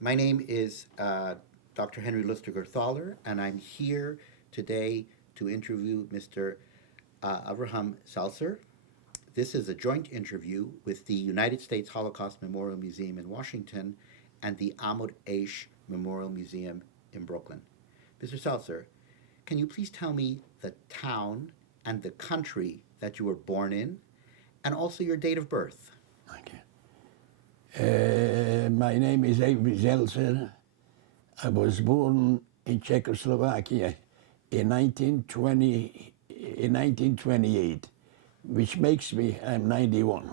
My name is Dr. Henry Lustiger Thaler, and I'm here today to interview Mr. Avraham Zelcer. This is a joint interview with the United States Holocaust Memorial Museum in Washington and the Amud Eish Memorial Museum in Brooklyn. Mr. Zelcer, can you please tell me the town and the country that you were born in, and also your date of birth? Okay. My name is Zelcer. I was born in Czechoslovakia in 1928, which makes me, I'm 91.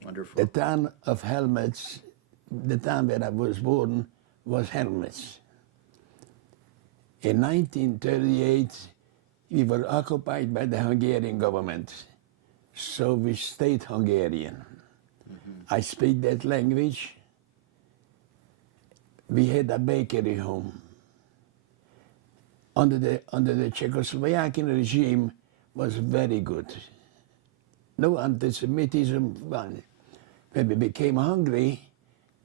The Wonderful. town of Helmets, the town where I was born, was Helmets. In 1938, we were occupied by the Hungarian government, so we stayed Hungarian. I speak that language. We had a bakery home. Under the Czechoslovakian regime was very good. No anti-Semitism. When we became hungry,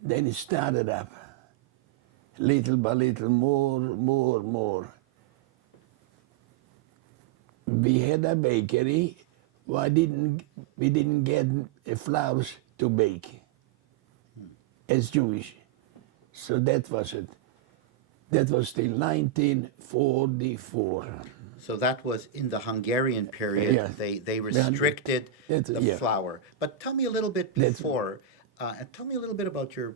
then it started up. Little by little, more. We had a bakery. We didn't get flours to bake as Jewish. So that was it. That was till 1944. So that was in the Hungarian period. Yeah. They restricted the Yeah. flour. But tell me a little bit That's- before. And tell me a little bit about your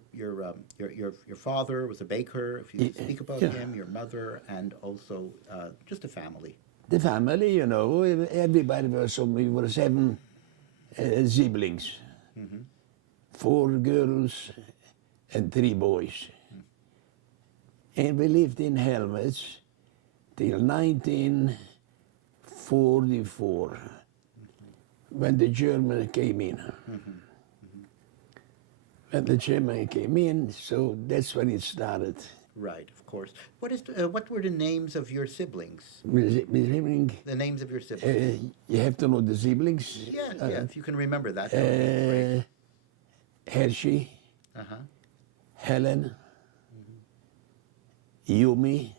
father was a baker. If you could speak about Yeah. him, your mother, and also just a family. The family, you know, everybody was, we were 7 siblings. 4 girls and 3 boys. And we lived in Helmets till 1944, when the German came in. When the German came in, so that's when it started. Right, of course. What were the names of your siblings? Sibling, The names of your siblings. you have to know the siblings. Yeah, if you can remember that. That would be great. Hershey, Uh-huh. Helen, Yumi,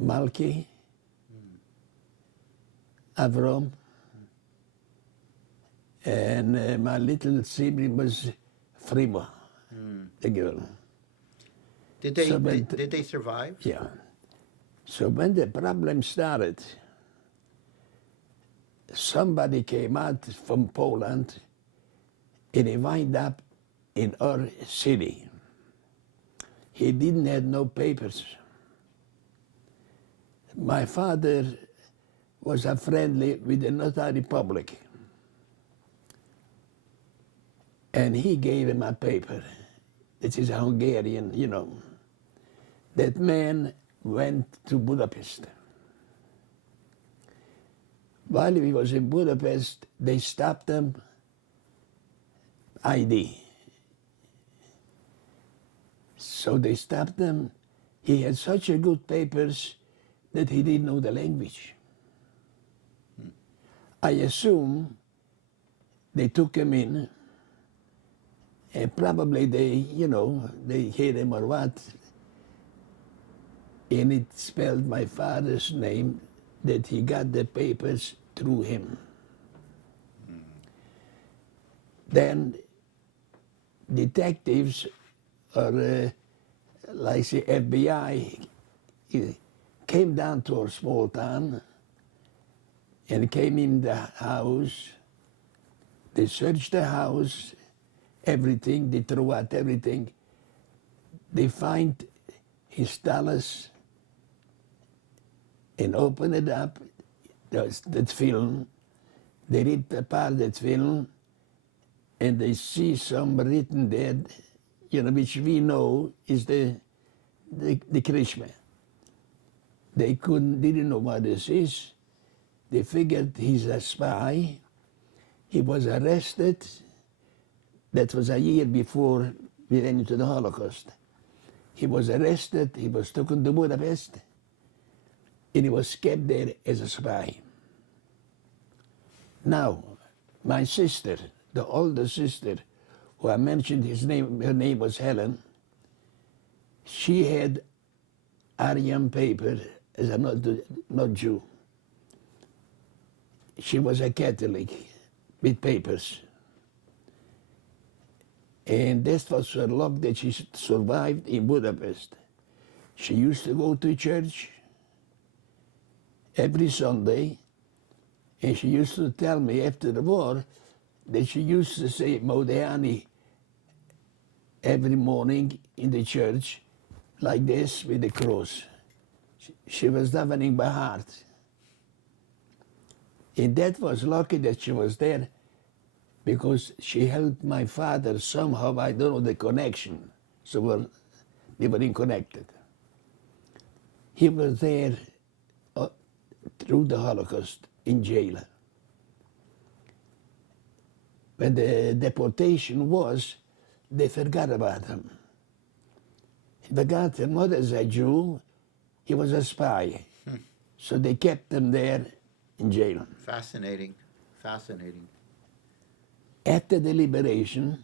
Malki, Avraham, and my little sibling was Frima, the girl. Did they So, did they survive? Yeah. So when the problem started, somebody came out from Poland and he wound up in our city. He didn't have no papers. My father was a friendly with the notary public. And he gave him a paper. This is a Hungarian, you know. That man went to Budapest. While he was in Budapest, they stopped him, ID. So they stopped him. He had such a good papers that he didn't know the language. I assume they took him in, and probably they hit him or what, and it spelled my father's name, that he got the papers through him. Then detectives or like the FBI came down to our small town and came in the house. They searched the house, everything, they threw out everything. They find his dollars and open it up, that film. They ripped apart that film and they see some written there, which we know is the Krishna. They didn't know what this is. They figured he's a spy. He was arrested. That was a year before we went into the Holocaust. He was arrested, he was taken to Budapest, and he was kept there as a spy. Now, my sister, the older sister, who I mentioned her name was Helen, she had Aryan paper as a not Jew. She was a Catholic with papers. And this was her luck that she survived in Budapest. She used to go to church every Sunday, and she used to tell me after the war that she used to say Modéani every morning in the church like this with the cross. She was davening by heart. And that was lucky that she was there because she helped my father somehow, I don't know the connection, so they were connected. He was there through the Holocaust in jail. When the deportation was, they forgot about him. They forgot him not as a Jew, he was a spy. So they kept him there in jail. Fascinating. Fascinating. After the liberation,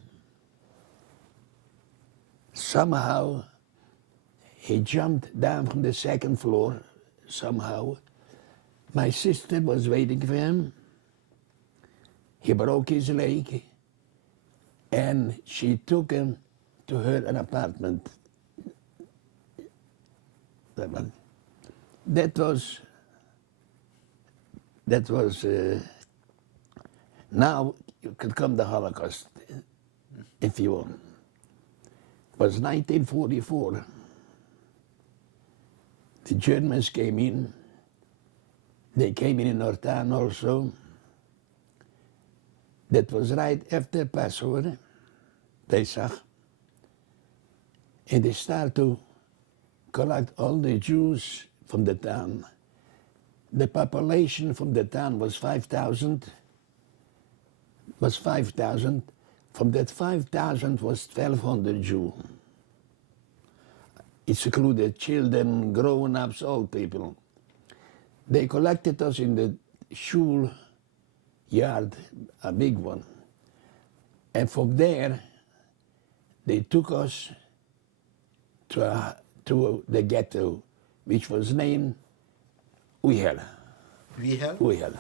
somehow he jumped down from the second floor, somehow. My sister was waiting for him. He broke his leg, and she took him to her apartment. That was now you could come the Holocaust if you want. It was 1944. The Germans came in. They came in North Town also. That was right after Passover, Pesach. And they started to collect all the Jews from the town. The population from the town was 5,000. From that 5,000 was 1,200 Jews. It included children, grown-ups, old people. They collected us in the shul yard, a big one. And from there, they took us to the ghetto, which was named Uyhel. Wihel? Uyhel.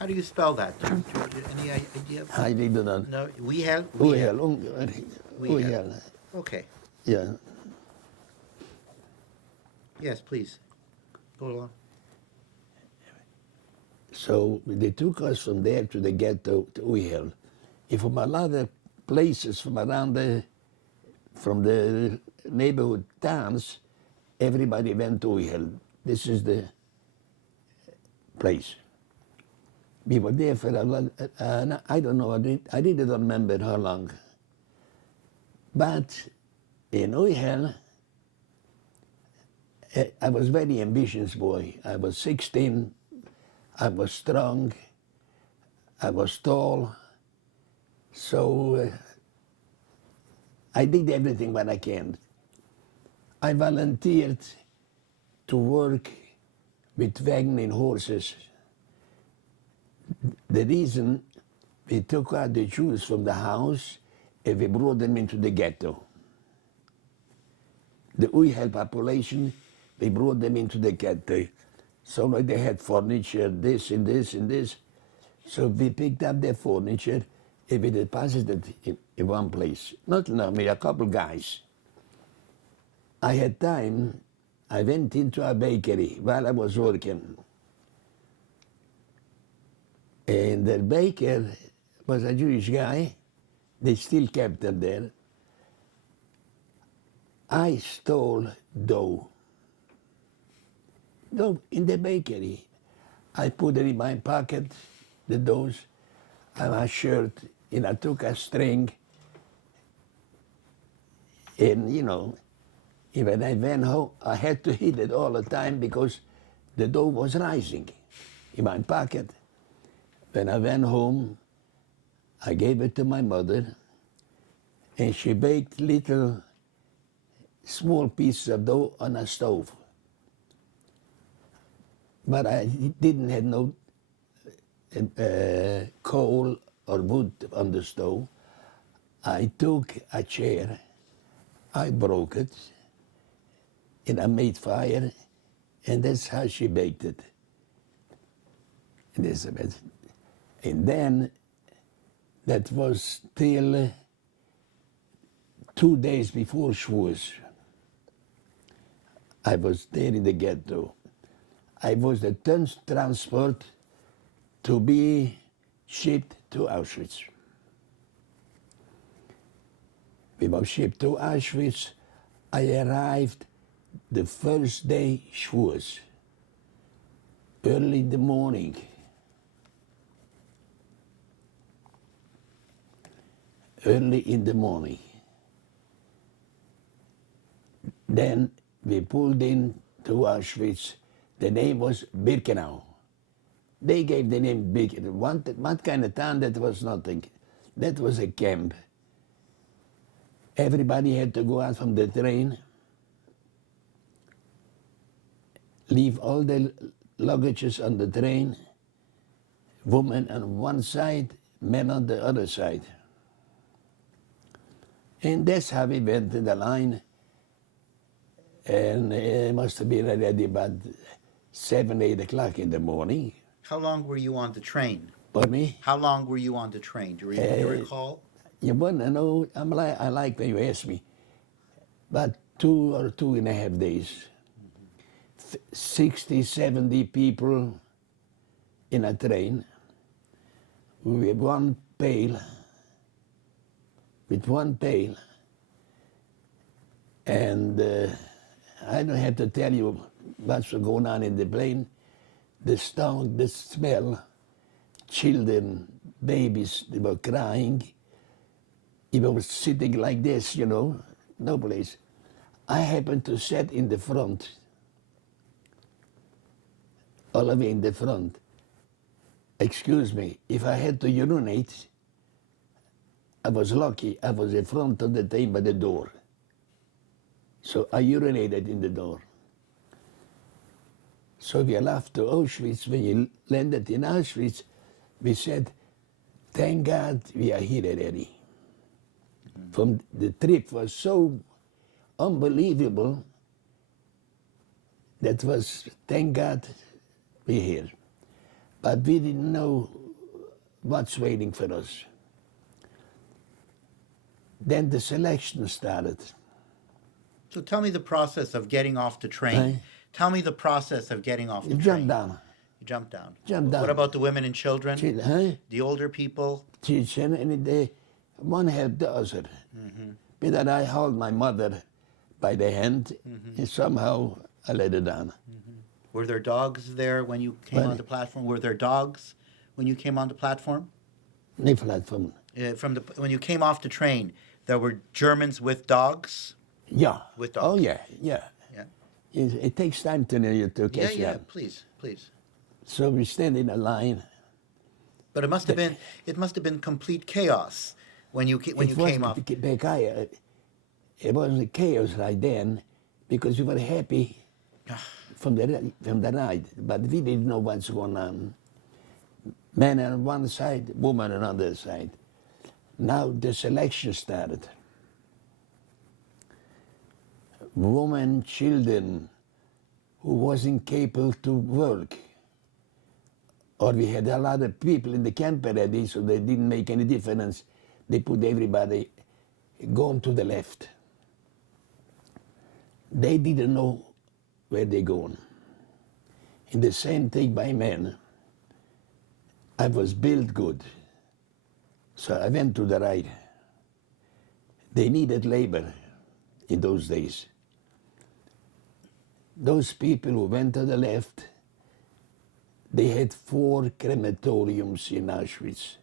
How do you spell that? Do you have any idea? I didn't know. No, Wihel? Uyhel. Uyhel. Okay. Yeah. Yes, please. Go along. So they took us from there to the ghetto to Uyhel. And from a lot of places from the neighborhood towns, everybody went to Uyhel. This is the place. We were there for a lot, I don't know, I really don't remember how long. But in Uyhel, I was very ambitious boy. I was 16, I was strong, I was tall, so I did everything what I can. I volunteered to work with wagon and horses. The reason we took out the Jews from the house and we brought them into the ghetto. The Uyhel population, we brought them into the ghetto. So like they had furniture, this and this and this. So we picked up their furniture and we deposited it in one place. Not me, a couple guys. I had time, I went into a bakery while I was working. And the baker was a Jewish guy. They still kept him there. I stole dough. Dough in the bakery. I put it in my pocket, the doughs, and my shirt, and I took a string. And, you know, when I went home, I had to hit it all the time because the dough was rising in my pocket. When I went home, I gave it to my mother, and she baked little small pieces of dough on a stove. But I didn't have no coal or wood on the stove. I took a chair, I broke it, and I made fire, and that's how she baked it. Elizabeth. And then that was till 2 days before Schwarz. I was there in the ghetto. I was the transport to be shipped to Auschwitz. We were shipped to Auschwitz. I arrived the first day Schwarz, early in the morning. Early in the morning. Then we pulled in to Auschwitz. The name was Birkenau. They gave the name Birkenau. What kind of town? That was nothing. That was a camp. Everybody had to go out from the train, leave all the luggages on the train, women on one side, men on the other side. And that's how we went to the line. And it must have been already about 7, 8 o'clock in the morning. How long were you on the train? Pardon me? How long were you on the train? Do you recall? You wouldn't know. I like when you ask me. About 2 or 2.5 days. 60, 70 people in a train with one pail. And I don't have to tell you what's going on in the plane. The stunk, the smell, children, babies, they were crying. They were sitting like this, no place. I happened to sit in the front, all the way in the front. Excuse me, if I had to urinate, I was lucky. I was in front of the train by the door. So I urinated in the door. So we left to Auschwitz. When you landed in Auschwitz, we said, thank God we are here already. From the trip was so unbelievable. That was, thank God we're here. But we didn't know what's waiting for us. Then the selection started. So tell me the process of getting off the train. Right. Tell me the process of getting off the You train. jump down. You jump down. Jump down. What about the women and children? Huh? The older people? Teaching, and one helped the other. But then I held my mother by the hand, and somehow I let her down. Were there dogs there when you came on the platform? Were there dogs when you came on the platform? No platform. When you came off the train, there were Germans with dogs? Yeah. With dogs. Oh, yeah. Yeah. It takes time to catch Yeah, up. please. So we stand in a line. But it must have been complete chaos when you came off. It wasn't chaos right then because we were happy from the ride, but we didn't know what's going on. Men on one side, women on the other side. Now the selection started. Women, children who wasn't capable to work. Or we had a lot of people in the camp already, so they didn't make any difference. They put everybody going to the left. They didn't know where they're going. And the same thing by men. I was built good, so I went to the right. They needed labor in those days. Those people who went to the left, they had 4 crematoriums in Auschwitz.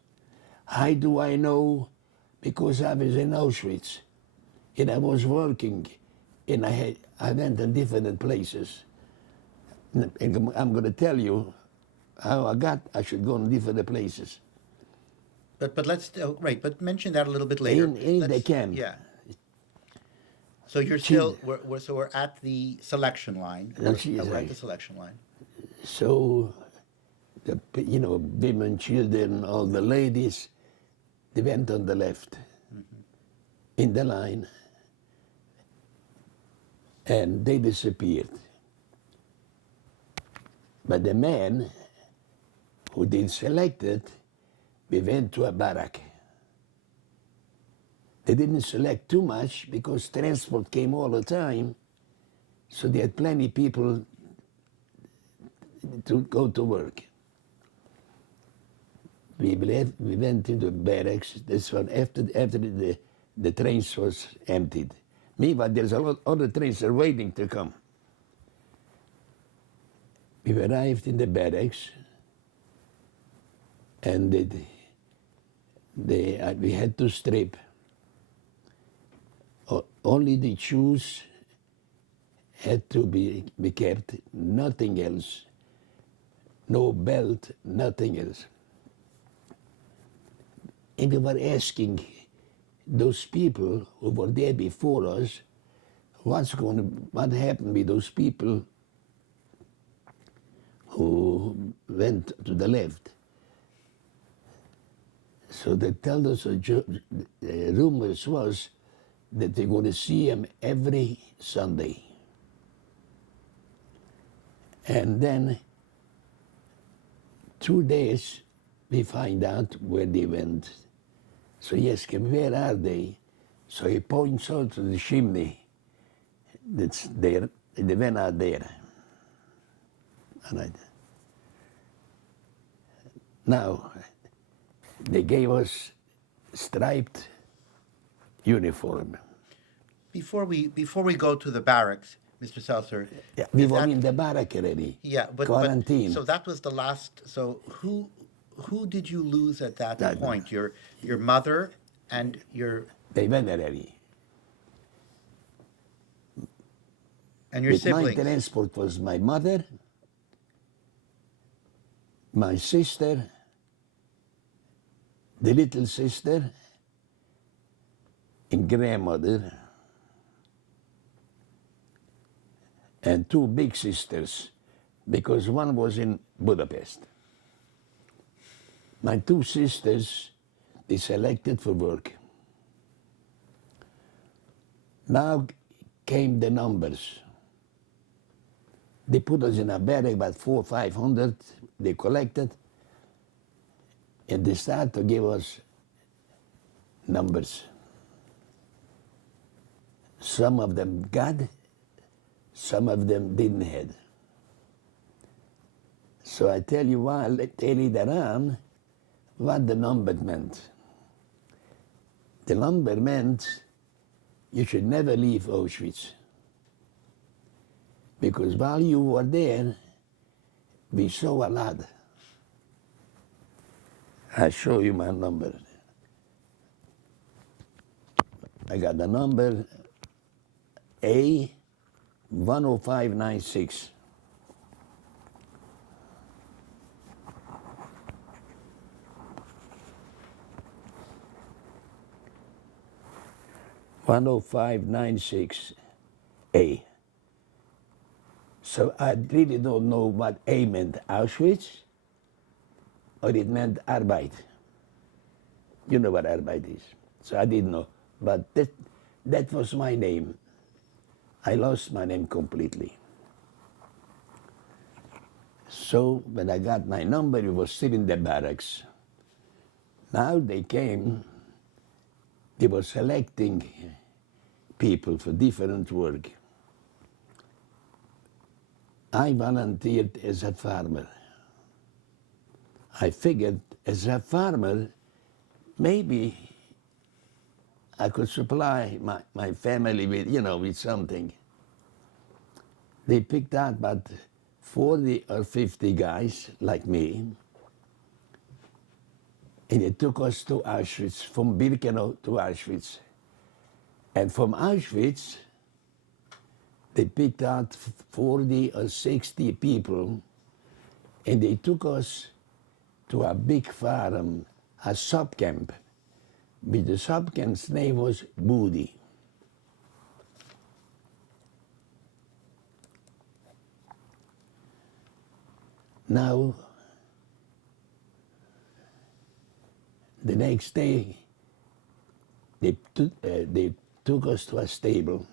How do I know? Because I was in Auschwitz, and I was working, and I went in different places. And I'm going to tell you how I should go in different places. But let's But mention that a little bit later. In the camp. Yeah. So you're still we're at the selection line. We're at the selection line. So, women, children, all the ladies, they went on the left in the line, and they disappeared. But the man who they selected, we went to a barrack. They didn't select too much because transport came all the time, so they had plenty of people to go to work. We went into barracks. This one after the trains was emptied. Meanwhile, there's a lot other trains are waiting to come. We arrived in the barracks, and we had to strip. Only the shoes had to be kept, nothing else. No belt, nothing else. And we were asking those people who were there before us, what happened with those people who went to the left? So they told us, rumors was that they're going to see him every Sunday. And then 2 days, we find out where they went. So he asked him, where are they? So he points out to the chimney that's there, and the men are there. All right. Now, they gave us striped uniform. Before we go to the barracks, Mr. Zelcer. Yeah, we were in the barrack already. Yeah, quarantine. So that was the last. So who did you lose at that point? Your mother and your. They went already. And your siblings. My transport was my mother, my sister, the little sister, and grandmother, and 2 big sisters, because one was in Budapest. My 2 sisters, they selected for work. Now came the numbers. They put us in a barrack, about 400 or 500, they collected, and they started to give us numbers. Some of them got, some of them didn't have. So I tell you later on what the number meant. The number meant you should never leave Auschwitz. Because while you were there, we saw a lot. I'll show you my number. I got the number A10596. A. So I really don't know what A meant, Auschwitz, or it meant Arbeit. You know what Arbeit is. So I didn't know. But that was my name. I lost my name completely. So when I got my number, it was still in the barracks. Now they came, they were selecting people for different work. I volunteered as a farmer. I figured as a farmer, maybe I could supply my family with, with something. They picked out about 40 or 50 guys like me, and they took us to Auschwitz, from Birkenau to Auschwitz. And from Auschwitz, they picked out 40 or 60 people, and they took us to a big farm, a sub camp. But the sub camp's name was Budi. Now, the next day, they took us to a stable,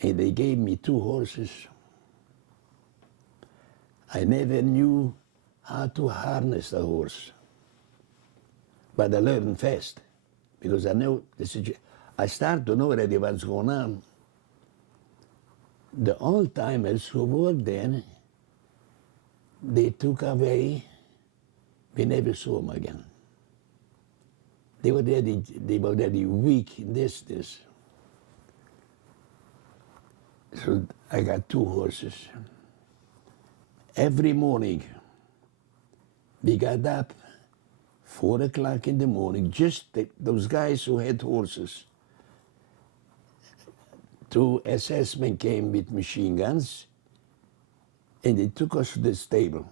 and they gave me 2 horses. I never knew how to harness the horse, but I learned fast because I know the situation. I started to know already what's going on. The old timers who worked there, they took away. We never saw them again. They were already weak in this. So I got 2 horses. Every morning, we got up 4 o'clock in the morning, those guys who had horses. 2 SS men came with machine guns, and they took us to the stable.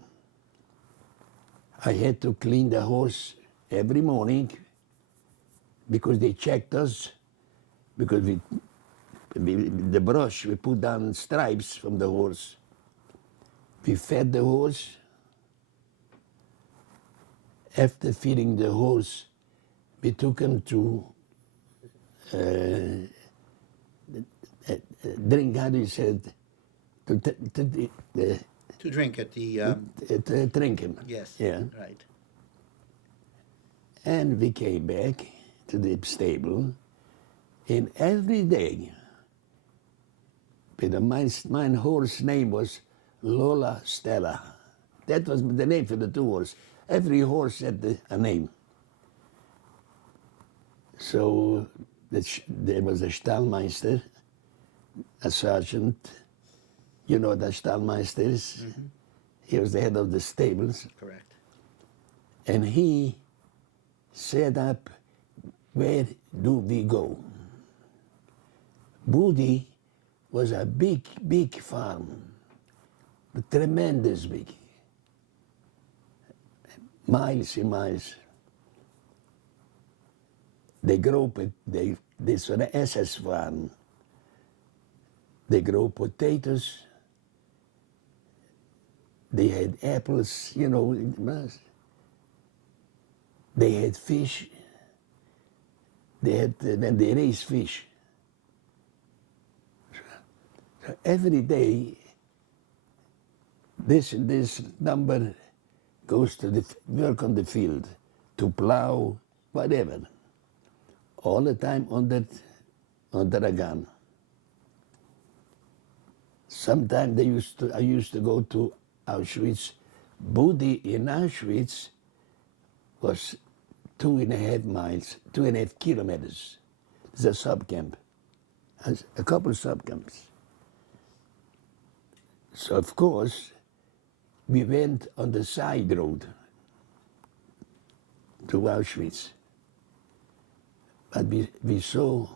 I had to clean the horse every morning because they checked us, because the brush, we put down stripes from the horse. We fed the horse. After feeding the horse, we took him to drink, how do you say it? To drink at the, To drink him. yes, Yeah. right. And we came back to the stable, and every day, my horse name was Lola Stella. That was the name for the 2 horses. Every horse had a name. So there was a Stallmeister, a sergeant. You know what a Stallmeister is? Mm-hmm. He was the head of the stables. Correct. And he set up, where do we go? Booty was a big farm, tremendous big, miles and miles. They grow, this was an SS farm. They grow potatoes. They had apples, you know. They had fish. Then they raised fish. So every day, this number goes to work on the field, to plow, whatever. All the time under a gun. Sometimes I used to go to Auschwitz. Booty in Auschwitz was 2.5 miles, 2.5 kilometers. It's a sub-camp, a couple of sub-camps. So of course, we went on the side road to Auschwitz. But we saw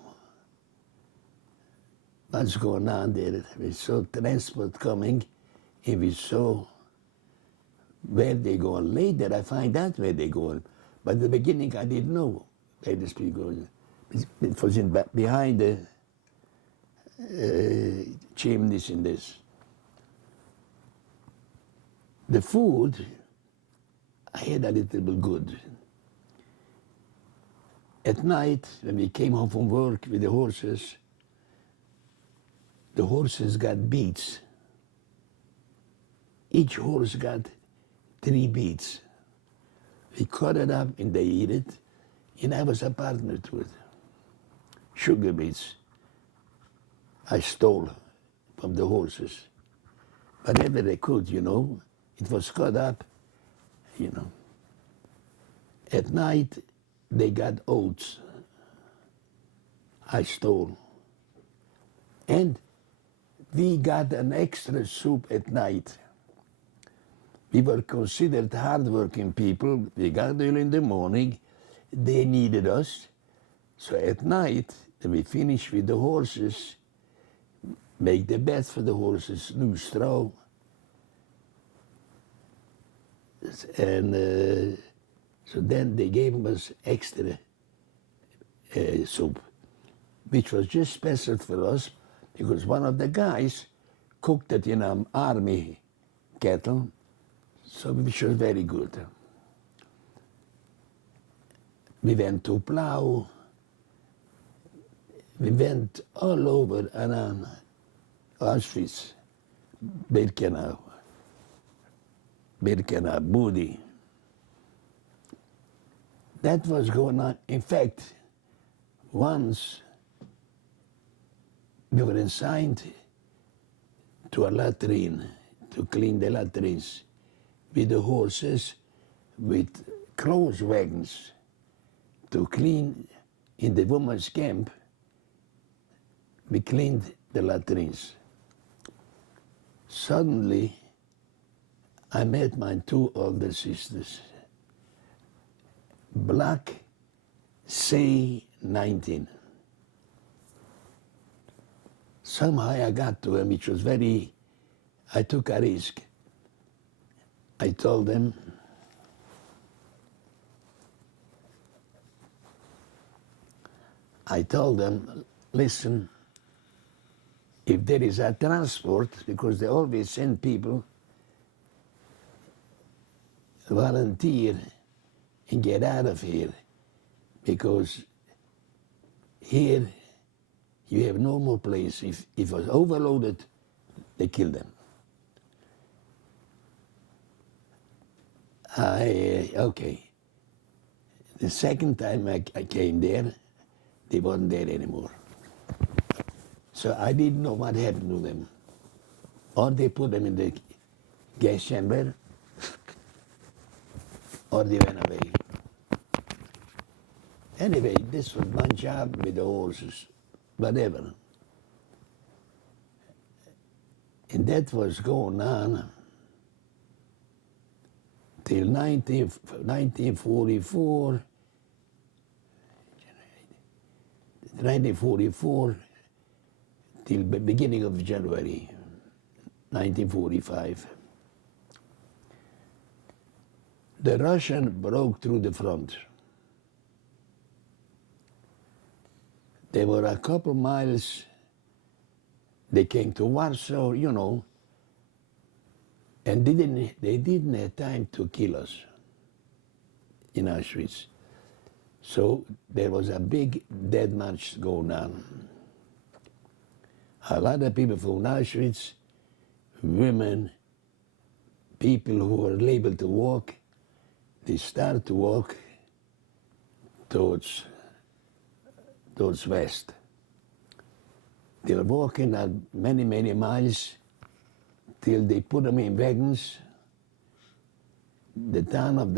what's going on there. We saw transport coming, and we saw where they going. Later, I find out where they going. But in the beginning, I didn't know where these people going. It was behind the chimneys in this. The food, I had a little bit good. At night, when we came home from work with the horses got beets. Each horse got 3 beets. We cut it up and they eat it, and I was a partner to it. Sugar beets. I stole from the horses. Whatever I could, you know. It was cut up, you know. At night, they got oats. I stole. And we got an extra soup at night. We were considered hardworking people. We got early in the morning. They needed us. So at night, when we finished with the horses, make the bed for the horses, new straw. And so then they gave us extra soup, which was just special for us because one of the guys cooked it in an army kettle, so which was very good. We went to Plow. We went all over around Auschwitz, Birkenau, Budi. That was going on. In fact, once we were assigned to a latrine to clean the latrines with the horses, with clothes wagons to clean in the women's camp. We cleaned the latrines. Suddenly, I met my two older sisters. Black, say 19. Somehow I got to them, which was I took a risk. I told them, listen, if there is a transport, because they always send people, volunteer and get out of here, because here you have no more place. If it was overloaded, they kill them. Okay. The second time I came there, they weren't there anymore. So I didn't know what happened to them. Or they put them in the gas chamber, or they went away. Anyway, this was my job with the horses, whatever. And that was going on till 1944, till the beginning of January 1945. The Russian broke through the front. They were a couple miles. They came to Warsaw, you know, and they didn't have time to kill us in Auschwitz. So there was a big dead march going on. A lot of people from Auschwitz, women, people who were able to walk, they start to walk towards west. They were walking many, many miles till they put them in wagons. The town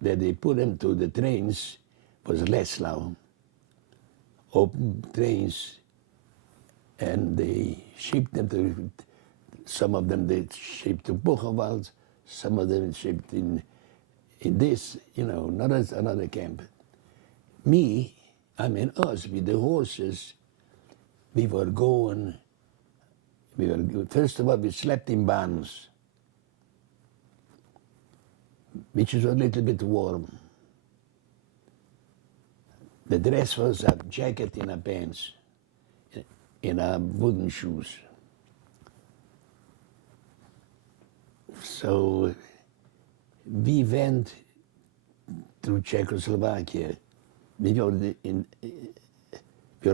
that they put them to the trains was Leslau. Open trains, and they shipped them to, some of them they shipped to Buchenwald, some of them shipped in this, you know, another camp. Us with the horses, we were first of all, we slept in barns, which is a little bit warm. The dress was a jacket and a pants, in a wooden shoes. So we went through Czechoslovakia. We were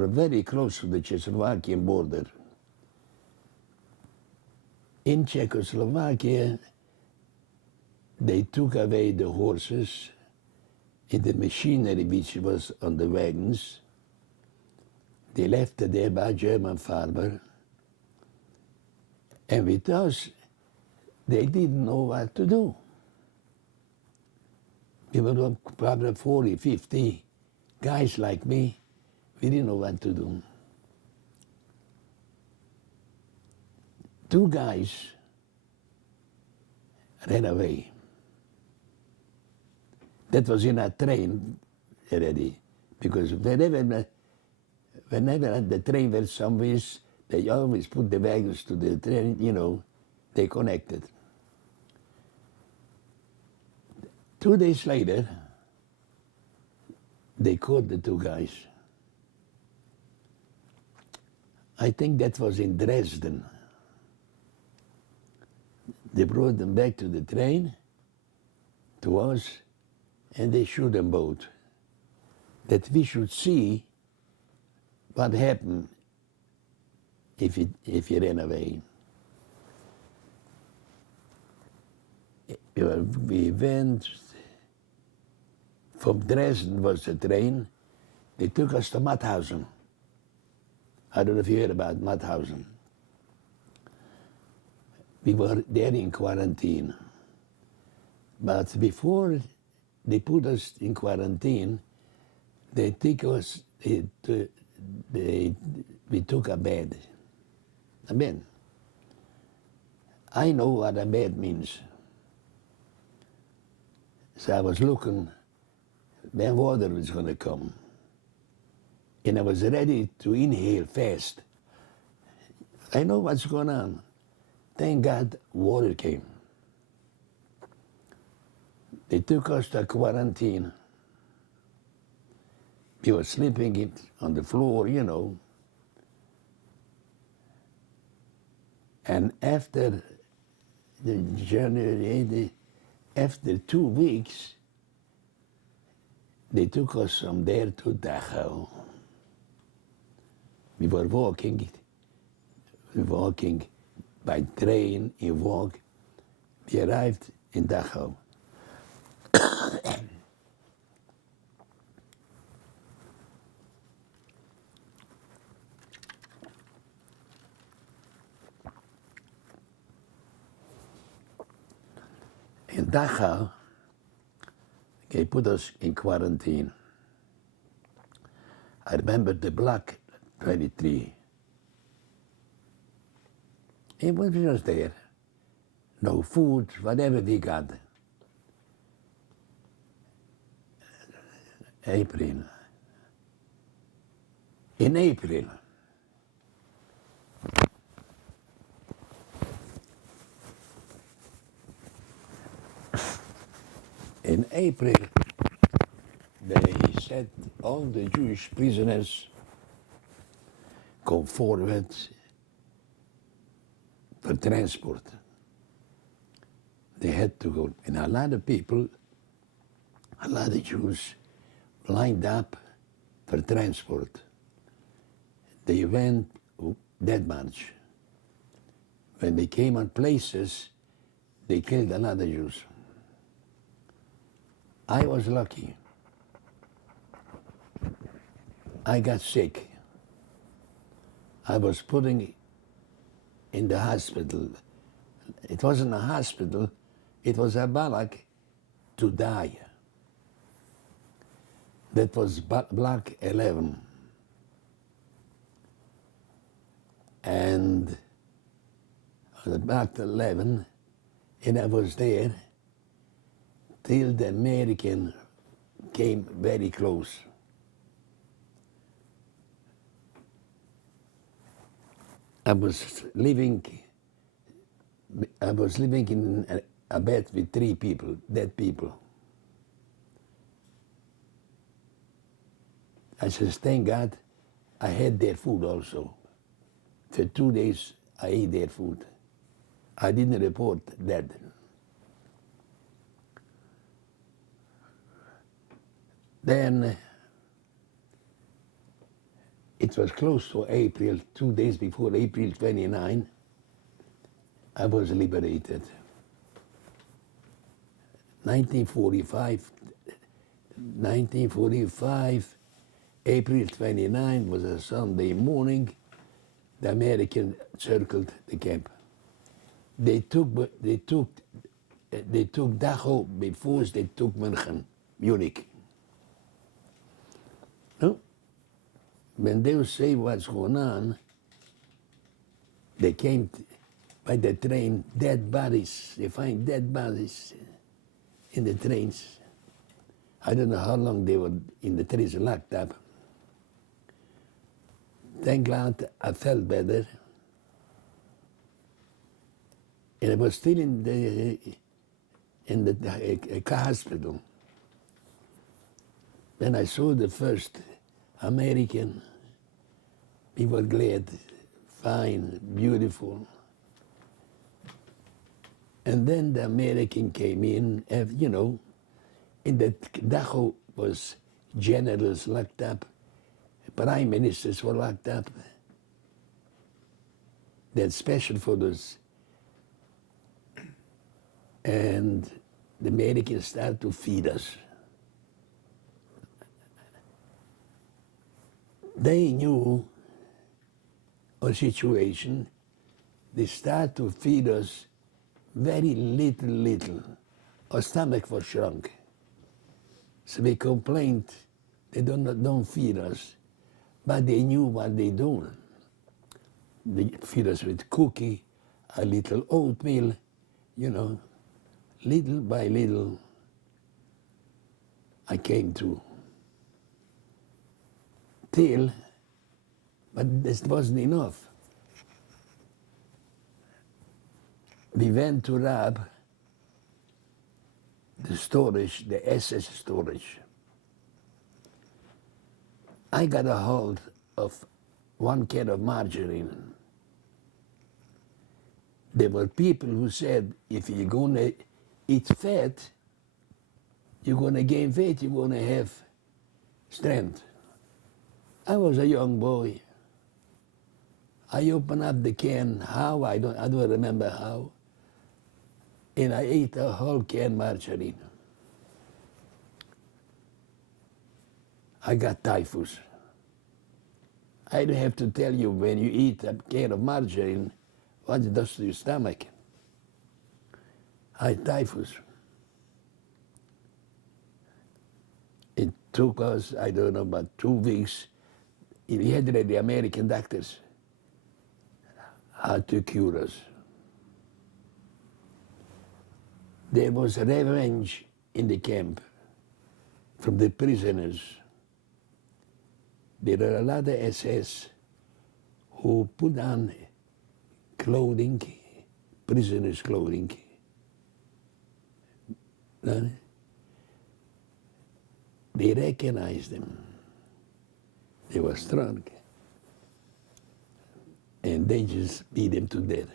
very close to the Czechoslovakian border. In Czechoslovakia, they took away the horses and the machinery which was on the wagons. They left it there by German farmer. And with us, they didn't know what to do. We were probably 40, 50 guys like me. We didn't know what to do. Two guys ran away. That was in a train already, because whenever the train went somewhere, they always put the wagons to the train, you know, they connected. 2 days later, they caught the two guys. I think that was in Dresden. They brought them back to the train, to us, and they shoot them both. that we should see what happened if you ran away. We went from Dresden was the train. They took us to Mauthausen. I don't know if you heard about Mauthausen. We were there in quarantine. But before they put us in quarantine, they took us, we took a bed. A bed. I know what a bed means. So I was looking when water was going to come. And I was ready to inhale fast. I know what's going on. Thank God water came. They took us to quarantine. We were sleeping on the floor, you know. And after the journey, after 2 weeks, they took us from there to Dachau. We were walking by train, in walk. We arrived in Dachau. In Dachau, they put us in quarantine. I remember the block 23. It was just there. No food, whatever we got. April. In April, they said all the Jewish prisoners come forward for transport. They had to go. And a lot of people, a lot of Jews, lined up for transport. They went that much. When they came on places, they killed a lot of Jews. I was lucky. I got sick. I was putting in the hospital. It wasn't a hospital, it was a barrack to die. That was block 11. And block 11, and I was there till the American came very close. I was living in a bed with 3 people, dead people. I says, thank God I had their food also. For 2 days I ate their food. I didn't report dead. Then it was close to April, 2 days before April 29, I was liberated. 1945, April 29 was a Sunday morning. The Americans circled the camp. They took Dachau before they took Munich. No? When they say what's going on, they came by the train, dead bodies. They find dead bodies in the trains. I don't know how long they were in the trains locked up. Thank God I felt better. And I was still in the hospital. Then I saw the first American. We were glad, fine, beautiful. And then the American came in, you know, and the Dachau was generals locked up, prime ministers were locked up. They had special photos. And the Americans started to feed us. They knew our situation. They started to feed us very little. Our stomach was shrunk. So we complained, they don't feed us. But they knew what they do. They feed us with cookie, a little oatmeal, you know. Little by little, I came to. Till, but this wasn't enough. We went to rob the storage, the SS storage. I got a hold of 1 can of margarine. There were people who said, if you're gonna eat fat, you're gonna gain weight, you're gonna have strength. I was a young boy. I opened up the can, how, I don't remember how, and I ate a whole can margarine. I got typhus. I don't have to tell you, when you eat a can of margarine, what it does to your stomach. I had typhus. It took us, I don't know, about 2 weeks. We had the American doctors how to cure us. There was revenge in the camp from the prisoners. There are a lot of SS who put on clothing, prisoners' clothing. They recognized them. They were strong. And they just beat them to death.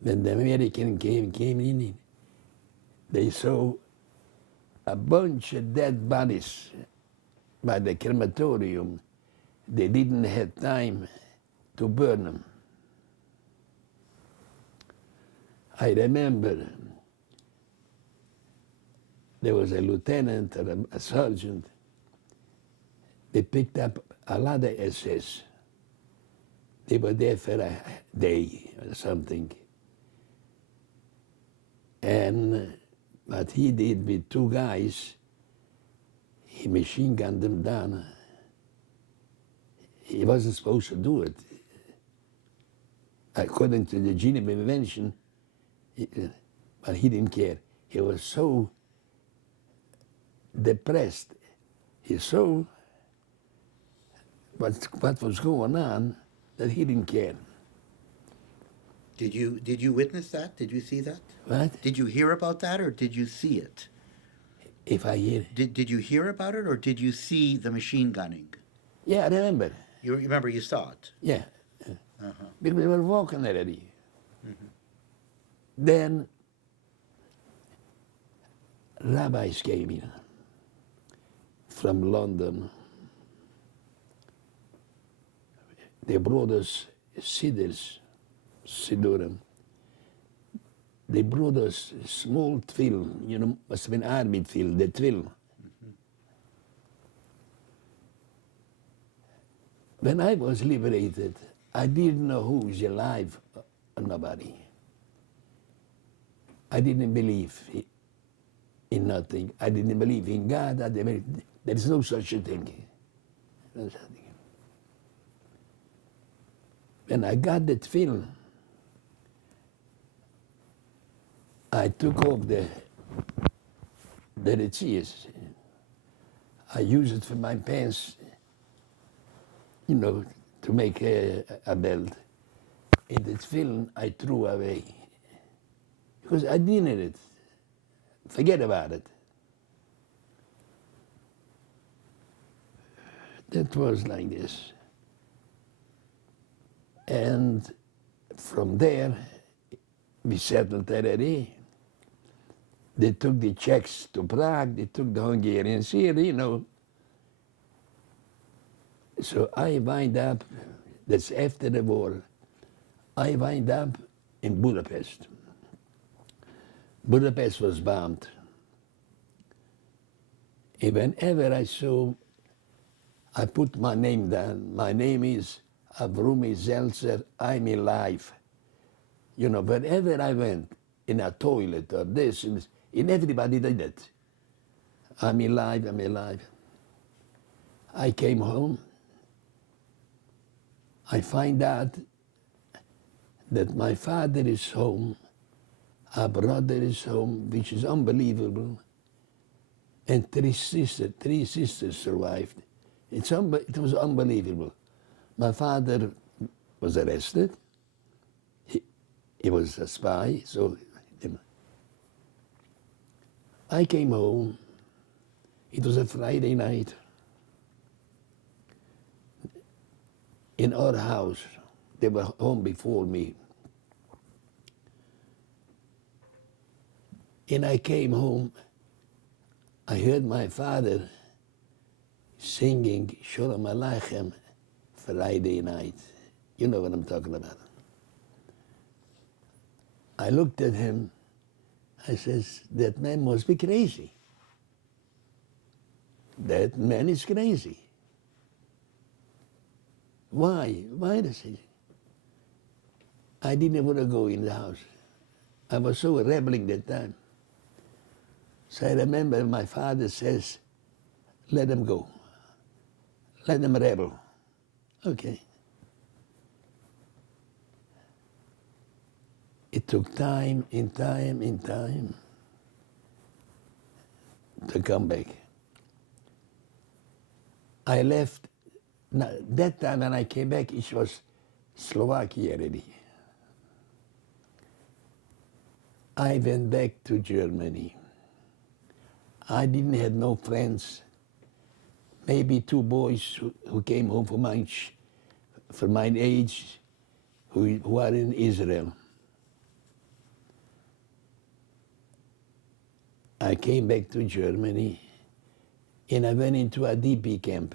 When the American came in, they saw a bunch of dead bodies by the crematorium. They didn't have time to burn them. I remember there was a lieutenant or a sergeant. They picked up a lot of SS. They were there for a day or something. And what he did with 2 guys, he machine gunned them down. He wasn't supposed to do it. According to the Geneva Convention, but he didn't care. He was so depressed. He saw what was going on that he didn't care. Did you witness that? Did you see that? What? Did you hear about that, or did you see it? If I hear. Did you hear about it, or did you see the machine gunning? Yeah, I remember. You remember you saw it? Yeah. Because we were walking already. Then rabbis came in from London. They brought us Sidurim. They brought us small twill, must have been army twill, the twill. When I was liberated, I didn't know who was alive or nobody. I didn't believe in nothing. I didn't believe in God. There is no such a thing. No such thing. When I got that film, I took off the retiers. I used it for my pants, to make a belt. And that film I threw away because I didn't need it. Forget about it. That was like this. And from there, we settled already. They took the Czechs to Prague, they took the Hungarians here, you know. So I wind up, that's after the war, I wind up in Budapest. Budapest was bombed. And whenever I saw, I put my name down. My name is Avraham Zelcer, I'm alive. You know, wherever I went, in a toilet or this, and everybody did it. I'm alive, I'm alive. I came home. I find out that my father is home, our brother is home, which is unbelievable, and three sisters survived. It was unbelievable. My father was arrested. He was a spy, so I came home. It was a Friday night. In our house, they were home before me. And I came home, I heard my father singing Shalom Aleichem Friday night. You know what I'm talking about. I looked at him, I says, that man must be crazy. That man is crazy. Why? Why does he? I didn't want to go in the house. I was so rebelling that time. So I remember my father says, let him go. Let him rebel. Okay. It took time and time and time to come back. I left. Now, that time when I came back, it was Slovakia already. I went back to Germany. I didn't have no friends. Maybe two boys who came home for my age, who are in Israel. I came back to Germany, and I went into a DP camp,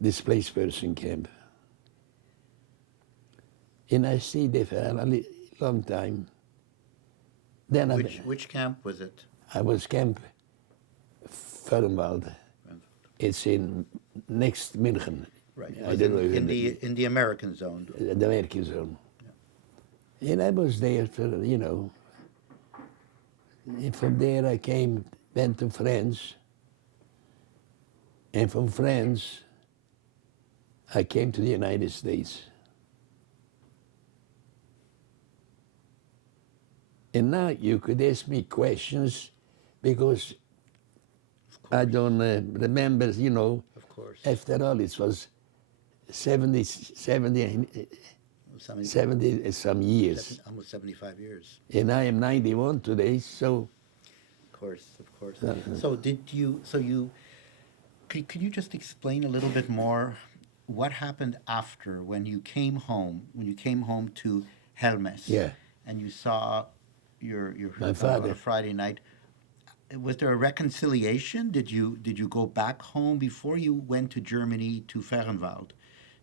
displaced person camp. And I stayed there for a long time. Then Which camp was it? I was Camp Fernwald. It's in next München. Right. I don't know in the American zone. the American zone. Yeah. And I was there for, you know. And from there I went to France. And from France, I came to the United States. And now you could ask me questions because I don't remember, you know. Of course. After all, it was 70 some years. Almost 75 years. And I am 91 today, so. Of course. Could you just explain a little bit more what happened after when you came home to Helmes? Yeah. And you saw your My father on father. a Friday night. Was there a reconciliation? Did you go back home before you went to Germany to Fernwald?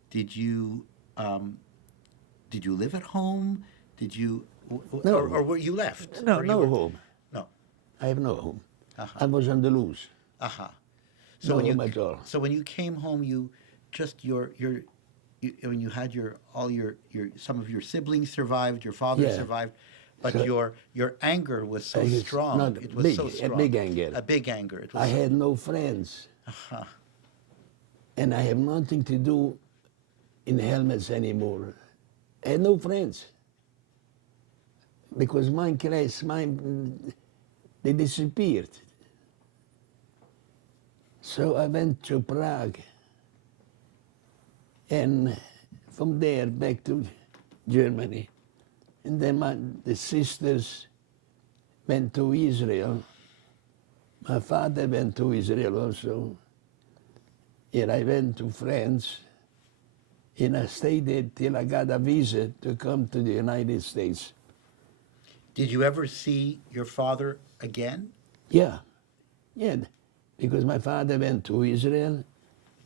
Did you live at home? Did you No. or were you left? No, Or you no were- home. No. I have no home. Uh-huh. I was on the loose. Aha. No home at all. So when you came home, you just when you had some of your siblings survived, your father Yeah. survived, but So- your anger was so It's strong. not It was big, so a strong. big anger. A big anger. It was I had no friends. Uh-huh. And I have nothing to do in Helmets anymore. I had no friends. Because my class, they disappeared. So I went to Prague. And from there back to Germany. And then the sisters went to Israel. My father went to Israel also. And I went to France. And I stayed there till I got a visa to come to the United States. Did you ever see your father again? Yeah, yeah, because my father went to Israel,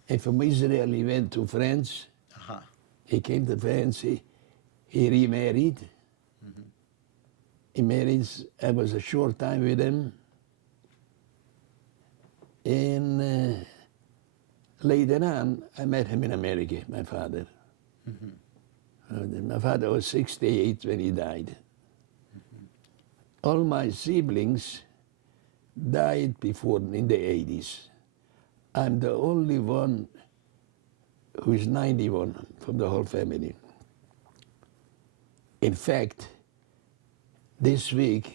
and from Israel he went to France. Uh-huh. He came to France, he remarried. He married, I was a short time with him. And later on, I met him in America, my father. My father was 68 when he died. All my siblings died before in the 80s. I'm the only one who's 91 from the whole family. In fact, this week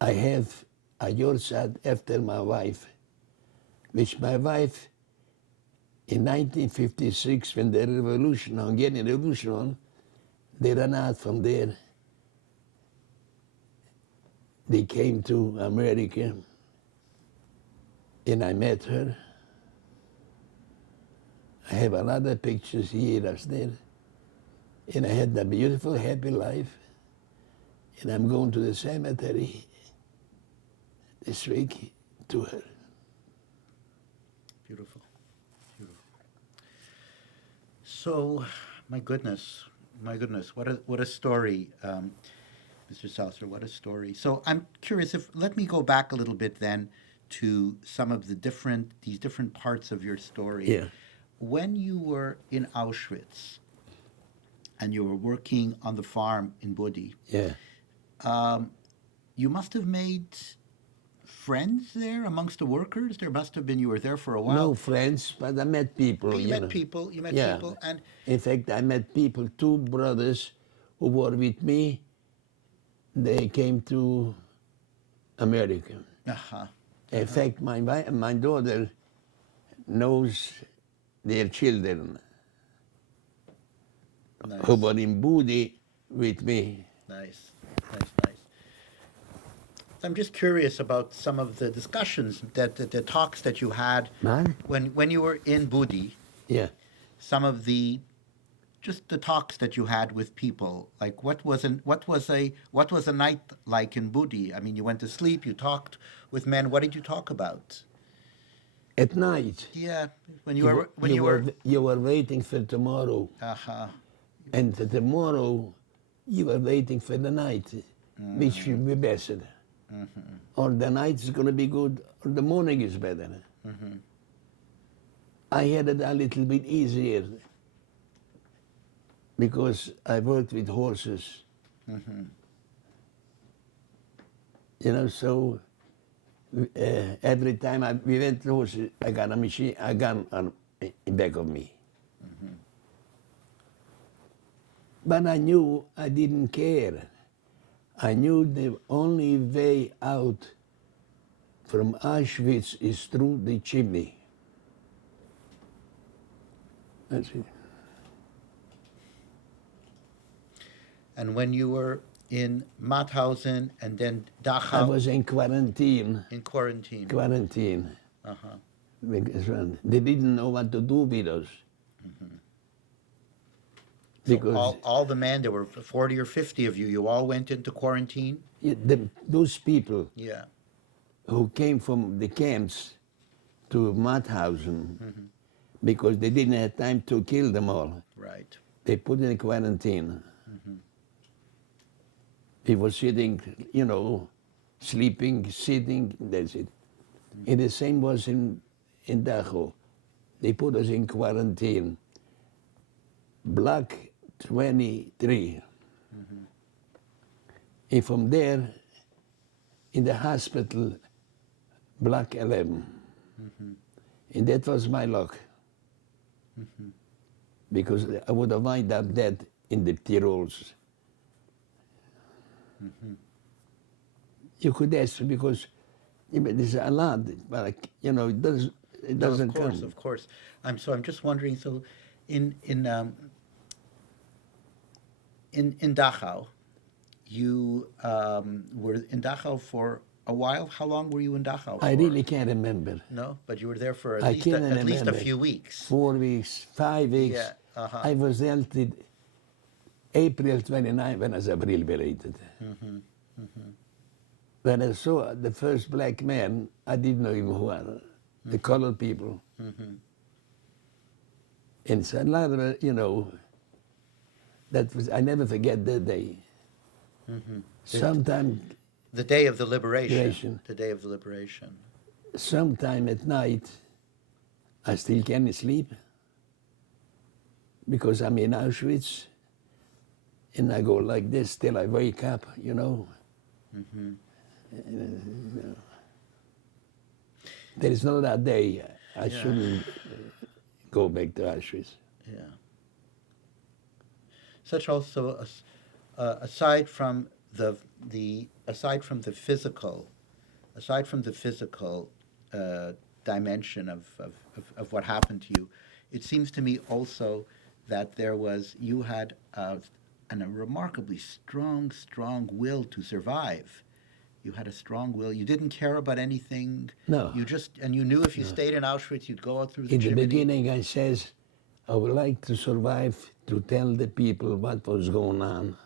I have a yahrzeit after my wife, which my wife in 1956, when the revolution, Hungarian Revolution, they ran out from there. They came to America, and I met her. I have a lot of pictures here, up there. And I had a beautiful, happy life. And I'm going to the cemetery this week to her. Beautiful. Beautiful. So, my goodness, what a story, Mr. Zelcer, what a story. So I'm curious if let me go back a little bit then to some of these different parts of your story. Yeah. When you were in Auschwitz and you were working on the farm in Budi, Yeah. you must have made friends there amongst the workers. There must have been. You were there for a while. No friends, but I met people. But you met know. people. You met Yeah. people, and In fact, I met people, two brothers who were with me. They came to America. uh-huh. In fact, my daughter knows their children Nice. who were in Budi with me. Nice, nice, nice. I'm just curious about some of the discussions that the talks that you had Man? when you were in Budi. Yeah. Some of the just the talks that you had with people. Like what was a night like in Budi? I mean, you went to sleep. You talked with men. What did you talk about? At night, Yeah, when you were. you were waiting for tomorrow, Uh-huh. and tomorrow you were waiting for the night, which will be better. Or the night is going to be good, or the morning is better. I had it a little bit easier because I worked with horses. You know, so every time we went to horses, I got a gun in back of me. But I knew I didn't care. I knew the only way out from Auschwitz is through the chimney. That's it. And when you were in Mauthausen and then Dachau. I was in quarantine. In quarantine. Quarantine. Uh-huh. Because they didn't know what to do with us. So all the men, there were 40 or 50 of you, you all went into quarantine? Those people Yeah. who came from the camps to Mauthausen, because they didn't have time to kill them all, Right. they put in quarantine. People sitting, you know, sleeping, sitting, that's it. And the same was in Dachau. They put us in quarantine. Block 23. And from there, in the hospital, block 11. And that was my luck. Because I would have wound up dead in the Tyrols. You could ask, because there's a lot, but you know, it doesn't No, of course, come. of course. I'm just wondering, so in Dachau, you were in Dachau for a while. How long were you in Dachau for? I really can't remember. No, but you were there for I at can't least a remember. few weeks. 4 weeks, 5 weeks. Yeah, uh-huh. I was there till April 29 when I was april berated. when I saw the first black man, I didn't know even who were the colored people. And so a lot of it, that was, I never forget that day. Sometime, The day of the liberation. Liberation. The day of the liberation. sometime at night, I still can't sleep because I'm in Auschwitz, and I go like this till I wake up, There is no that day I shouldn't go back to Auschwitz. Yeah. Such also, aside from the physical, dimension of what happened to you, it seems to me also that you had a remarkably strong will to survive. You had a strong will. You didn't care about anything. No. You knew if you stayed in Auschwitz, you'd go out through the In the chimney. beginning, I says, I would like to survive to tell the people what was going on.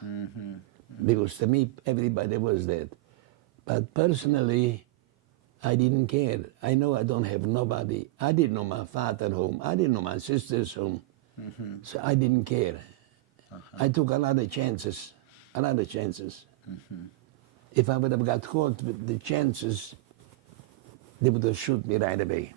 Because to me, everybody was dead. But personally, I didn't care. I know I don't have nobody. I didn't know my father home. I didn't know my sister's home. So I didn't care. I took a lot of chances. If I would have got caught with the chances, they would have shot me right away.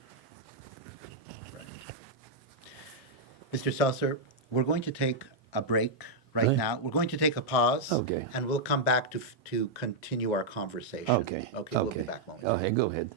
Mr. Zelcer, we're going to take a break right now. We're going to take a pause. Okay. And we'll come back to continue our conversation. Okay. Okay, we'll be back momentarily. Okay, go ahead.